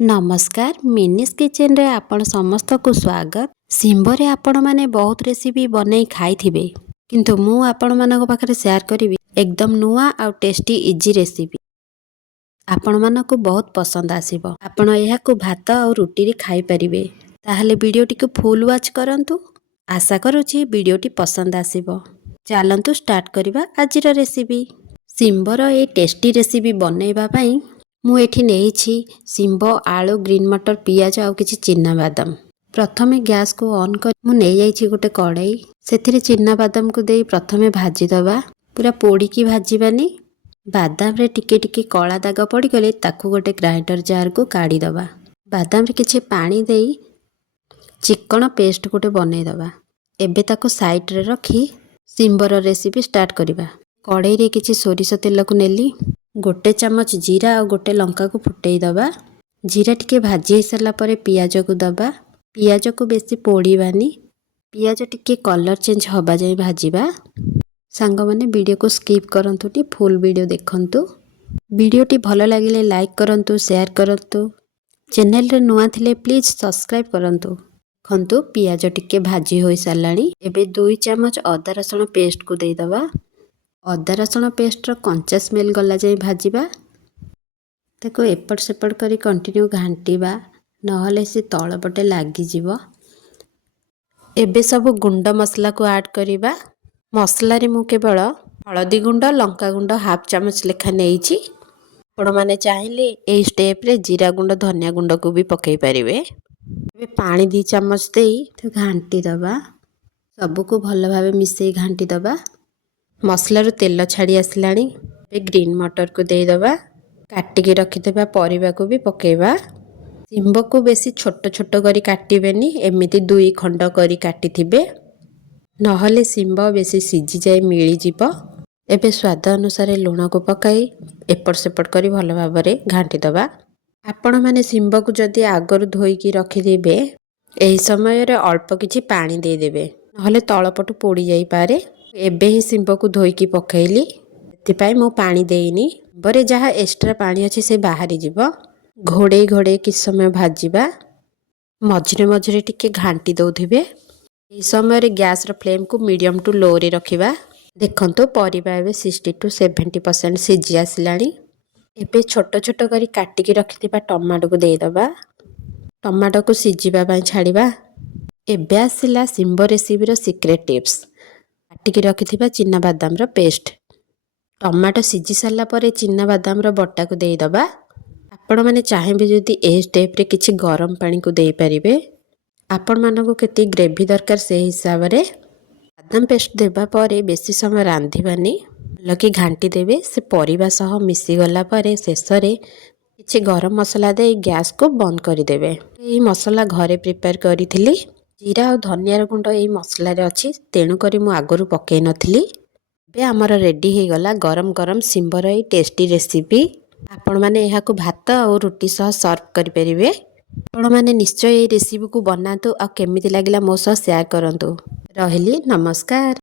नमस्कार मिनिस किचन रे आपण समस्त को स्वागत। सिंबो रे आपण माने बहुत रेसिपी बनै खाई थिबे किंतु मु आपण मानको पाखरे शेयर करिवि एकदम नुआ आ टेस्टी इजी रेसिपी आपण मानको बहुत पसंद आसीबो। आपण एहा को भात आ रोटी रे खाई परिबे। ताहाले वीडियोटी को फुल वॉच करंतु। आशा करूची वीडियोटी पसंद आसीबो। चलंतु स्टार्ट करिबा आजिर रेसिपी। सिंबो रो ए टेस्टी रेसिपी बनैबा पई मु एठी नेइछि सिंबो आलू ग्रीन मटर पियाज आ किछि चिन्ना बादाम। प्रथमे गैस को ऑन कर मु नै जाइछि गोटे कढ़ाई सेथिरे चिन्ना बादाम को देई प्रथमे भाजी दबा। पूरा पोड़ी की भाजीबानी। बादाम रे टिके टिके कला दाग पड़ी गले ताकू गोटे ग्राइंडर जार को काढ़ी दबा। बादाम रे किछि पानी देई चिकन पेस्ट गोटे बनै दबा। एबे ताकू साइड रे रखी सिंबो रो रेसिपी स्टार्ट करिबा। कढ़ाई रे किछि सोरिष तेल को नेली गोटे चमच जीरा और गोटे लंका को फुटई दबा। जीरा टिके भाजी सारा पर पियाज को दबा। पियाज को बेसी पोड़ीबानी। पियाज टिके कलर चेंज हवा जाए भाजीबा। सांग माने वीडियो को स्किप करंतुनी फुल वीडियो देखंतु। वीडियोटी भलो लागिले लाइक करंतु शेयर करंतु। चैनल रे नुआ थिले प्लीज सब्सक्राइब करंतु। खंतु पियाज टिके भाजी होई सालानी। एबे 2 चमच अदा रसुण पेस्ट को देई दबा। अदा रसुण पेस्ट रो कंचा स्मेल गला जाए भाजीबा। ताको एपट सेपट करी कंटिन्यू घांटीबा नहले से तळ पटे लागी जीवो। एबे सब गुंड मसला को ऐड करिबा। मसला रे मु केवल हळदी गुंड लंका गुंड हाफ चमच लेखा नेइछि। आपण माने चाहिले ए स्टेप रे जीरा गुंड धनिया गुंड को भी पकई परिबे। एबे पानी 2 चमच देई तो घांटी दबा। सब को भलो भाबे मिसई घांटी दबा। मसला रो तेल छाड़ी आसलानी। ग्रीन मटर को दे दबा। काटी के रखि देबा परिबा को भी पकेबा। सिंबो को बेसी छोट छोट करी काटिबेनी एमिति 2 खंड करी काटी थिबे नहले सिंबो बेसी सिजी जाय मिली जीवो। एबे स्वाद अनुसार लूण को पकाई एपट सेपट करी भलो भाबरे घांटी दबा। आपण माने सिंबो को जदी आगर धोई की रखि देबे एही समय रे अल्प किछि पानी दे देबे नहले तळपट पोड़ी जाई पारे। एबे ही सिंबो को धोई की पकेइली एथिपाई मो पानी देइनी। बरे जहा एक्स्ट्रा पानी अछि से बाहरी जीवो। घोड़े घोड़े किछ समय भाजीबा। मझरे मझरे टिके घांटी दउथिबे। एही समय रे गैस रो फ्लेम को मीडियम टू लो रे रखिबा। देखंतो परिबा एबे 60 टू 70% सिजी आसिलानी। एबे छोट छोट करी काटी के रखिथिबा टमाटो को देई दबा। टमाटो को सिजीबा पई छाड़ीबा। एबे आसिला सिंबो रेसिपी रो सीक्रेट टिप्स। काटी के रखिथिबा चिन्ना बादाम रो पेस्ट। टमाटो सिजी साला परे चिन्ना बादाम रो बट्टा को देई दबा। आपण माने चाहेबे जदी ए स्टेप रे किछि गरम पानी को देई परिबे। आपण मानको केति ग्रेवी दरकार से हिसाब रे बादाम पेस्ट देबा परे बेसी समय रांधिबानी। लकी घांटी देबे से परिबा सह मिसी गला परे शेष रे किछि गरम मसला दे गैस को बंद करि देबे। एही मसला घरे प्रिपेयर करिथिली। जीरा और धनिया गुंड एही मसला रे अछि तेनु करी मु आगरु पकेइ नथिली। बे हमर रेडी हे गला गरम गरम सिंबो रो टेस्टी रेसिपी। आपण माने एहा को भात और रोटी सह सर्व करि परिबे। आपण माने निश्चय ए रेसिपी को बनातु आ केमिति लागिला मो सह शेयर करंतु। रहिली नमस्कार।